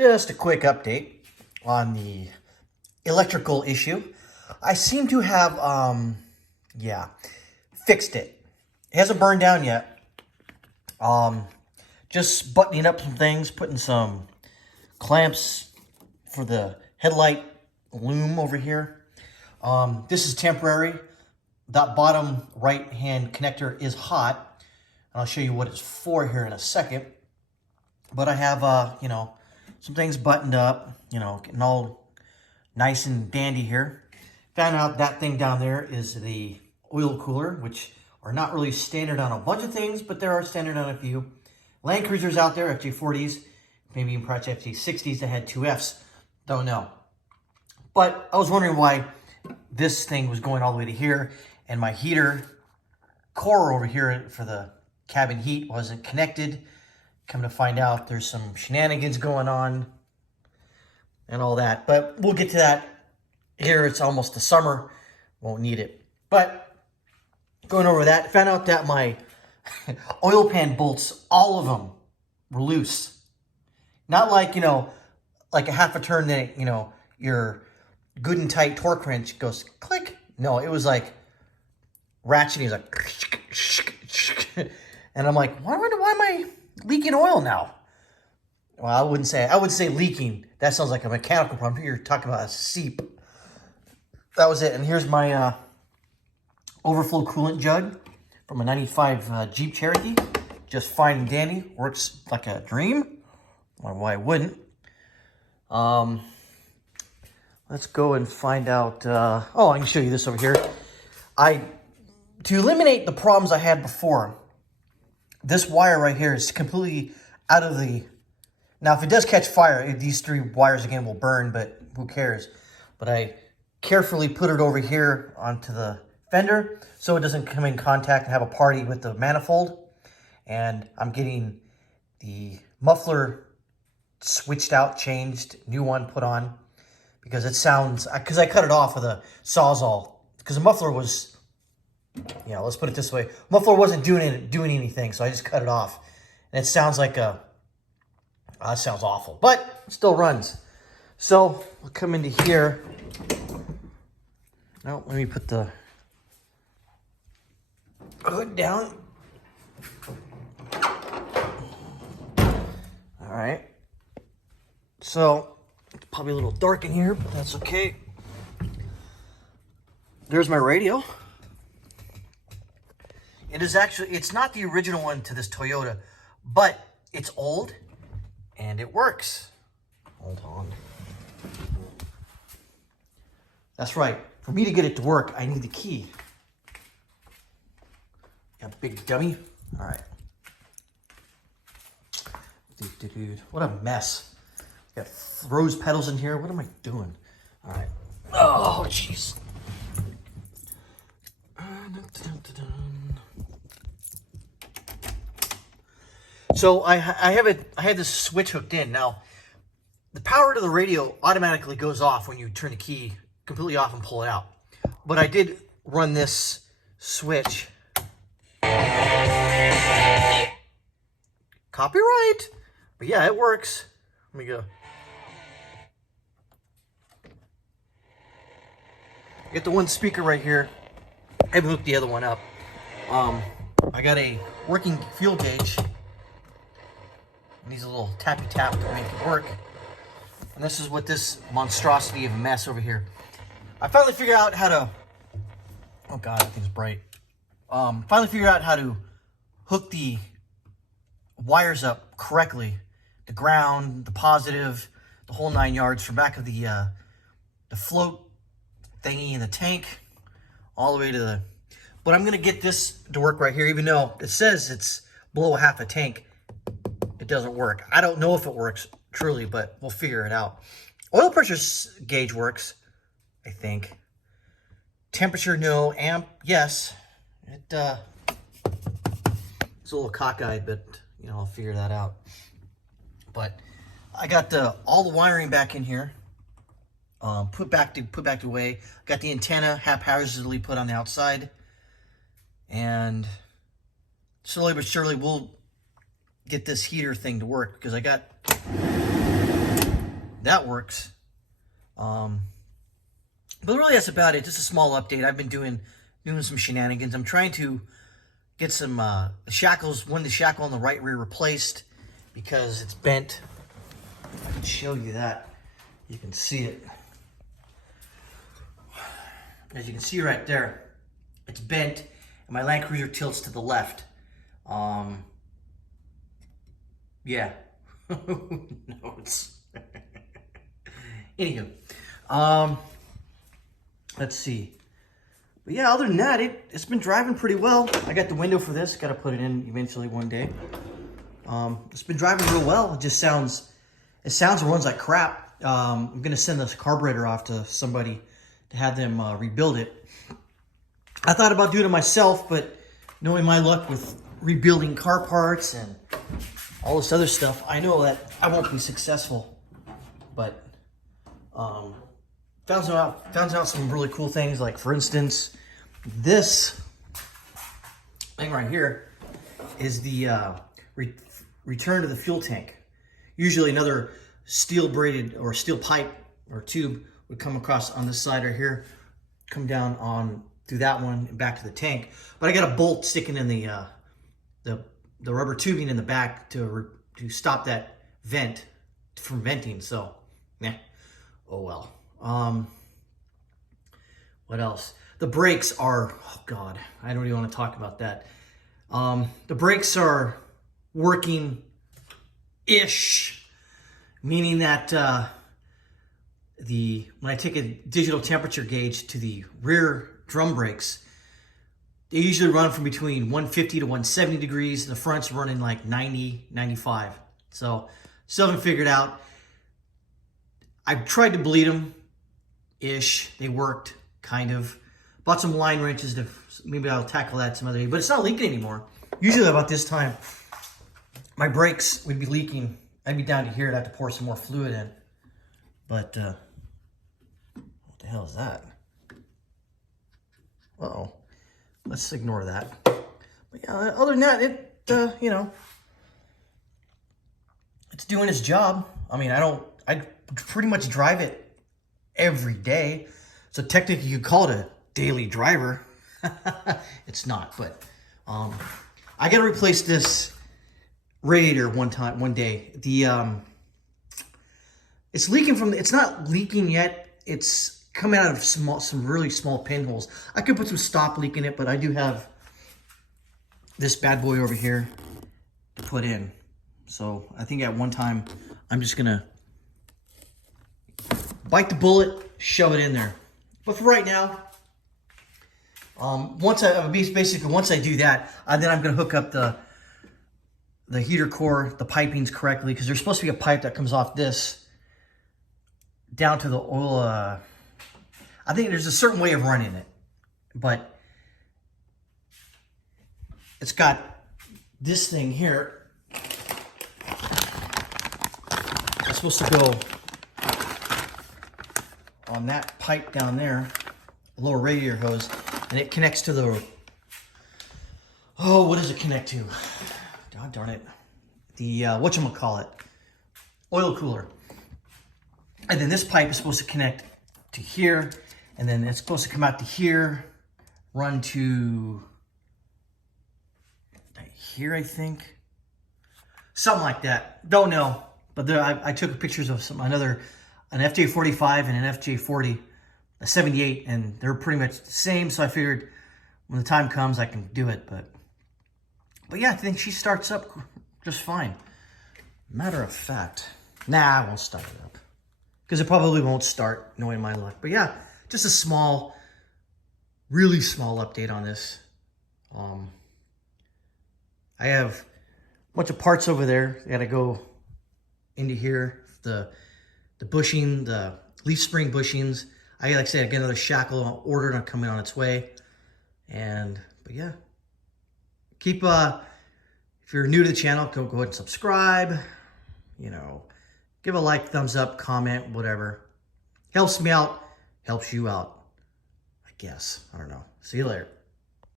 Just a quick update on the electrical issue. I seem to have, fixed it. It hasn't burned down yet. Just buttoning up some things, putting some clamps for the headlight loom over here. This is temporary. That bottom right-hand connector is hot. And I'll show you what it's for here in a second. But I have, some things buttoned up, getting all nice and dandy here. Found out that thing down there is the oil cooler, which are not really standard on a bunch of things, but there are standard on a few. Land Cruisers out there, FJ40s, maybe even perhaps FJ60s that had 2Fs. Don't know. But I was wondering why this thing was going all the way to here, and my heater core over here for the cabin heat wasn't connected. Come to find out, there's some shenanigans going on and all that. But we'll get to that here. It's almost the summer. Won't need it. But going over that, found out that my oil pan bolts, all of them, were loose. Not like, like a half a turn that, your good and tight torque wrench goes click. No, it was like ratcheting. It was like, and I'm like, why am I leaking oil now? Well, I would say leaking. That sounds like a mechanical problem. You're talking about a seep. That was it. And here's my overflow coolant jug from a 95 Jeep Cherokee. Just fine and dandy. Works like a dream. Why I wouldn't. Let's go and find out. I can show you this over here. To eliminate the problems I had before, this wire right here is completely out of the... Now, if it does catch fire, these three wires again will burn, but who cares? But I carefully put it over here onto the fender so it doesn't come in contact and have a party with the manifold. And I'm getting the muffler switched out, changed, new one put on, because it sounds... Because I cut it off with a Sawzall, because the muffler was... let's put it this way. Muffler wasn't doing anything, so I just cut it off. And it sounds like a... it sounds awful, but it still runs. So, we'll come into here. Now, let me put the hood down. All right. So, it's probably a little dark in here, but that's okay. There's my radio. It's not the original one to this Toyota, but it's old and it works. Hold on. That's right. For me to get it to work, I need the key. Got a big dummy. All right. Dude, what a mess. Got rose petals in here. What am I doing? All right. Oh, jeez. So I had this switch hooked in. Now, the power to the radio automatically goes off when you turn the key completely off and pull it out. But I did run this switch. Copyright. But yeah, it works. Let me go. Get the one speaker right here. I haven't hooked the other one up. I got a working fuel gauge. It needs a little tappy tap to make it work. And this is what this monstrosity of a mess over here. I finally figured out how to... Oh God, that thing's bright. Finally figured out how to hook the wires up correctly. The ground, the positive, the whole 9 yards from back of the float thingy in the tank all the way to the... But I'm going to get this to work right here, even though it says it's below half a tank. It doesn't work. I don't know if it works truly, but we'll figure it out. Oil pressure gauge works, I think. Temperature, no. Amp, yes. It's a little cockeyed, but I'll figure that out. But I got all the wiring back in here. Put back away. Got the antenna haphazardly put on the outside. And slowly but surely we'll get this heater thing to work, because I got that works. But really, that's about it. Just a small update. I've been doing some shenanigans. I'm trying to get some shackles, the shackle on the right rear replaced because it's bent. I can show you that. You can see it. As you can see right there, it's bent, and my Land Cruiser tilts to the left. Yeah. No, it's... Anywho. Let's see. But yeah, other than that, it's been driving pretty well. I got the window for this. Got to put it in eventually one day. It's been driving real well. It sounds and runs like crap. I'm going to send this carburetor off to somebody to have them rebuild it. I thought about doing it myself, but knowing my luck with rebuilding car parts and all this other stuff, I know that I won't be successful. But found out some really cool things. Like, for instance, this thing right here is the return to the fuel tank. Usually another steel braided or steel pipe or tube would come across on this side right here, come down on through that one and back to the tank. But I got a bolt sticking in the rubber tubing in the back to stop that vent from venting. So, yeah. Oh well. What else? The brakes are, oh God, I don't even want to talk about that. The brakes are working-ish, meaning that when I take a digital temperature gauge to the rear drum brakes, they usually run from between 150 to 170 degrees. The front's running like 90, 95. So, still haven't figured out. I've tried to bleed them-ish. They worked, kind of. Bought some line wrenches. Maybe I'll tackle that some other day. But it's not leaking anymore. Usually about this time, my brakes would be leaking. I'd be down to here. I'd have to pour some more fluid in. But, what the hell is that? Uh-oh. Let's ignore that. But yeah, other than that, it's doing its job. I mean, I pretty much drive it every day. So technically you could call it a daily driver. It's not, but I got to replace this radiator one day. It's leaking it's not leaking yet. It's coming out of some really small pinholes. I could put some stop leak in it, but I do have this bad boy over here to put in. So I think at one time I'm just gonna bite the bullet, shove it in there. But for right now, once I do that, then I'm gonna hook up the heater core, the pipings correctly, because there's supposed to be a pipe that comes off this down to the oil. I think there's a certain way of running it, but it's got this thing here that's supposed to go on that pipe down there, a little radiator hose, and it connects to the, what does it connect to? God darn it. The, whatchamacallit, oil cooler. And then this pipe is supposed to connect to here, and then it's supposed to come out to here, run to here, I think. Something like that. Don't know. But there, I took pictures of an FJ45 and an FJ40, a 78, and they're pretty much the same. So I figured when the time comes, I can do it. But yeah, I think she starts up just fine. Matter of fact, nah, I won't start it up because it probably won't start, knowing my luck. But yeah, just a small, really small update on this. I have a bunch of parts over there. I got to go into here. The bushing, the leaf spring bushings. Like I said, I get another shackle ordered and coming on its way. But yeah, keep, if you're new to the channel, go ahead and subscribe, give a like, thumbs up, comment, whatever. Helps me out, helps you out, I guess. I don't know. See you later.